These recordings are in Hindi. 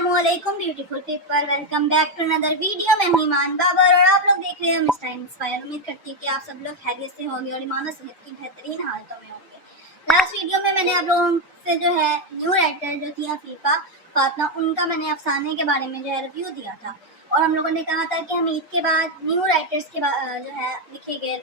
अस्सलामुअलैकुम beautiful people, welcome back to another video. मैं हूं ईमान बाबर और आप लोग देख रहे हैं मिस्टर इंस्पायर। उम्मीद करती हूँ कि आप सब लोग खैरियत से होंगे और ईमान और सेहत की बेहतरीन हालतों में होंगे। लास्ट वीडियो में मैंने आप लोगों से जो है न्यू राइटर जो थी अफीफा फातना, उनका मैंने अफसाने के बारे में जो है रिव्यू दिया था और हम लोगों ने कहा था कि हम ईद के बाद न्यू राइटर्स के जो है लिखे गए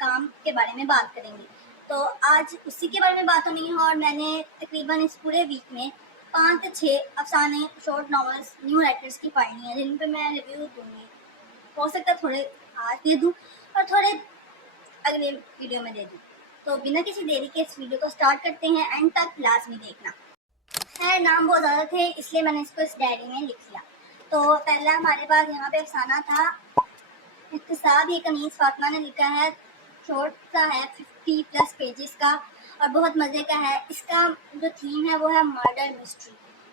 काम के बारे में बात करेंगे। तो आज उसी के बारे में बात होनी है और मैंने तकरीबन इस पूरे वीक में 5 से 6 अफसाने शॉर्ट नॉवेल्स न्यू राइटर्स की पढ़नी है, जिन पे मैं रिव्यू दूंगी। हो सकता है थोड़े आज दे दूँ और थोड़े अगले वीडियो में दे दूँ। तो बिना किसी देरी के इस वीडियो को स्टार्ट करते हैं, एंड तक लाजमी देखना। खैर, नाम बहुत ज़्यादा थे इसलिए मैंने इसको इस डायरी में लिख लिया। तो पहला हमारे पास यहाँ पे अफसाना था इख्तिसाब, ये कनीज़ फातिमा ने लिखा है। शॉर्ट सा है, 50+ पेजेस का और बहुत मज़े का है। इसका जो थीम है वो है मर्डर मिस्ट्री,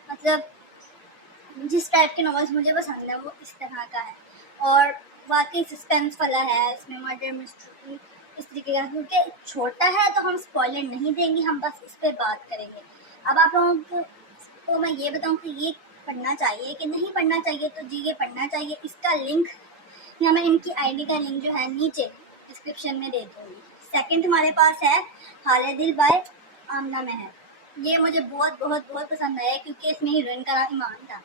मतलब जिस टाइप के नॉवेल्स मुझे पसंद है वो इस तरह का है और वाकई सस्पेंस वाला है। इसमें मर्डर मिस्ट्री इस तरीके का, क्योंकि छोटा है तो हम स्पॉइलर नहीं देंगे, हम बस इस पर बात करेंगे। अब आप लोगों को मैं ये बताऊँ कि ये पढ़ना चाहिए कि नहीं पढ़ना चाहिए, तो जी ये पढ़ना चाहिए। इसका लिंक या मैं इनकी आईडी का लिंक जो है नीचे डिस्क्रिप्शन में दे दूँगी। सेकंड हमारे पास है हाले दिल बाय आमना महर। ये मुझे बहुत बहुत बहुत पसंद आया क्योंकि इसमें हीरोइन का नाम ईमान था।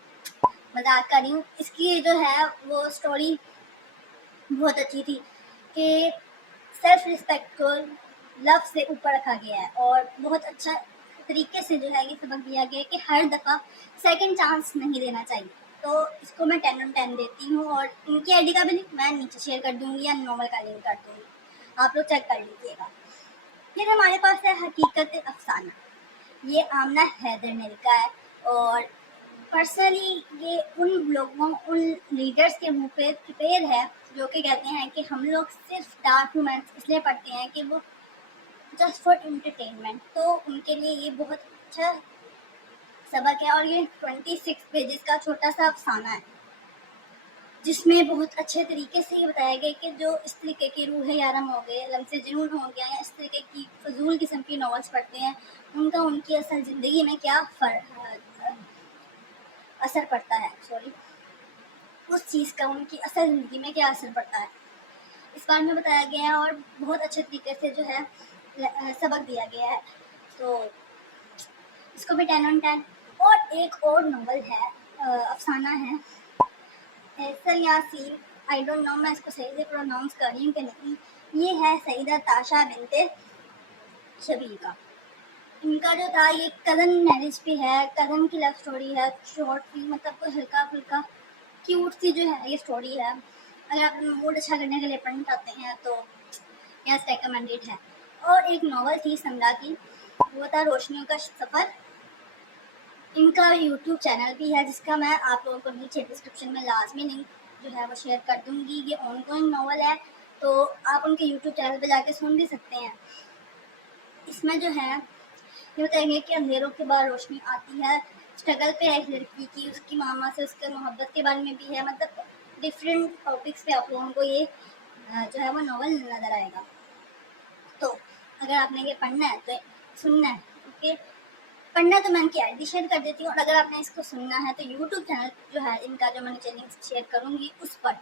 मजाक कर रही हूँ। इसकी जो है वो स्टोरी बहुत अच्छी थी कि सेल्फ रिस्पेक्ट को लव से ऊपर रखा गया है और बहुत अच्छा तरीके से जो है ये सबक दिया गया है कि हर दफ़ा सेकंड चांस नहीं देना चाहिए। तो इसको मैं 10 on 10 देती हूँ और इनकी आईडी का भी लिंक मैं नीचे शेयर कर दूँगी या नॉर्मल का लिंक कर दूँगी, आप लोग चेक कर लीजिएगा। फिर हमारे पास है हकीकत अफसाना। ये आमना हैदर ने लिखा है और पर्सनली ये उन लोगों, उन लीडर्स के मुँह पे प्रिपेयर है जो कि कहते हैं कि हम लोग सिर्फ डार्क रोमांस इसलिए पढ़ते हैं कि वो जस्ट फॉर एंटरटेनमेंट। तो उनके लिए ये बहुत अच्छा सबक है और ये 26 पेजेस का छोटा सा अफसाना है जिसमें बहुत अच्छे तरीके से ये बताया गया कि जो इस तरीके की रूह यारम हो गए, लम्से जुनून हो गया या इस तरीके की फजूल किस्म की नॉवेल्स पढ़ते हैं, उनका उनकी असल ज़िंदगी में क्या असर पड़ता है, उस चीज़ का उनकी असल ज़िंदगी में क्या असर पड़ता है, इस बारे में बताया गया है और बहुत अच्छे तरीके से जो है सबक दिया गया है। तो इसको भी 10 on 10। और एक और नॉवल है, अफसाना है Ehsan Yasin, I don't know मैं इसको सही से प्रोनाउंस कर रही हूँ कि नहीं। ये है सईदा ताशा बिनते शबीर का। इनका जो था ये कज़न मैरिज पे है, कज़न की लव स्टोरी है, शॉर्ट सी, मतलब कोई हल्का फुल्का क्यूट सी जो है ये स्टोरी है। अगर आप मूड अच्छा करने के लिए पढ़ना चाहते हैं तो यस रिकमेंडेड है। और एक नॉवल थी समरा की, वो था रोशनियों का सफ़र। इनका यूट्यूब चैनल भी है जिसका मैं आप लोगों को नीचे डिस्क्रिप्शन में लाजमी लिंक जो है वो शेयर कर दूँगी। ये ऑनगोइंग नॉवल है तो आप उनके यूट्यूब चैनल पे जाके सुन भी सकते हैं। इसमें जो है ये बताएंगे कि अंधेरों के बाद रोशनी आती है, स्ट्रगल पे है एक लड़की की, उसकी मामा से उसके मोहब्बत के बारे में भी है। मतलब डिफरेंट टॉपिक्स पे आप लोगों को ये जो है वो नॉवल नज़र आएगा। तो अगर आपने ये पढ़ना है तो सुनना है, ओके। पढ़ना तो मैं इनकी आईडी शेयर कर देती हूँ और अगर आपने इसको सुनना है तो यूट्यूब चैनल जो है इनका जो मैं नीचे लिंक शेयर करूँगी उस पर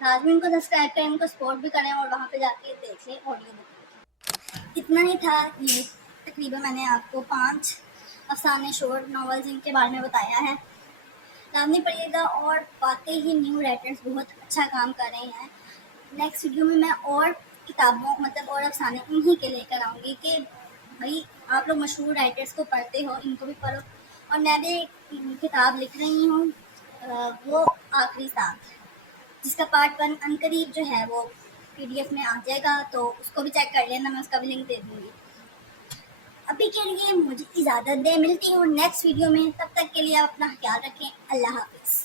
लाजमी इनको सब्सक्राइब करें, इनको सपोर्ट भी करें और वहाँ पे जाके देख लें ऑडियो बुक। इतना ही था। ये तकरीबन मैंने आपको 5 अफसाने शॉर्ट नॉवेल्स इनके बारे में बताया है, लाजमी पढ़िएगा। और वाकई ही न्यू राइटर्स बहुत अच्छा काम कर रहे हैं। नेक्स्ट वीडियो में मैं और किताबों, मतलब और अफसाने इन्हीं के लेकर आऊँगी कि भाई आप लोग मशहूर राइटर्स को पढ़ते हो, इनको भी पढ़ो। और मैं भी एक किताब लिख रही हूँ, वो आखिरी साथ, जिसका पार्ट 1 अनकरीब जो है वो PDF में आ जाएगा, तो उसको भी चेक कर लेना, मैं उसका भी लिंक दे दूँगी। अभी के लिए मुझे इजाज़त दें, मिलती हूँ नेक्स्ट वीडियो में। तब तक के लिए आप अपना ख्याल रखें। अल्लाह हाफिज़।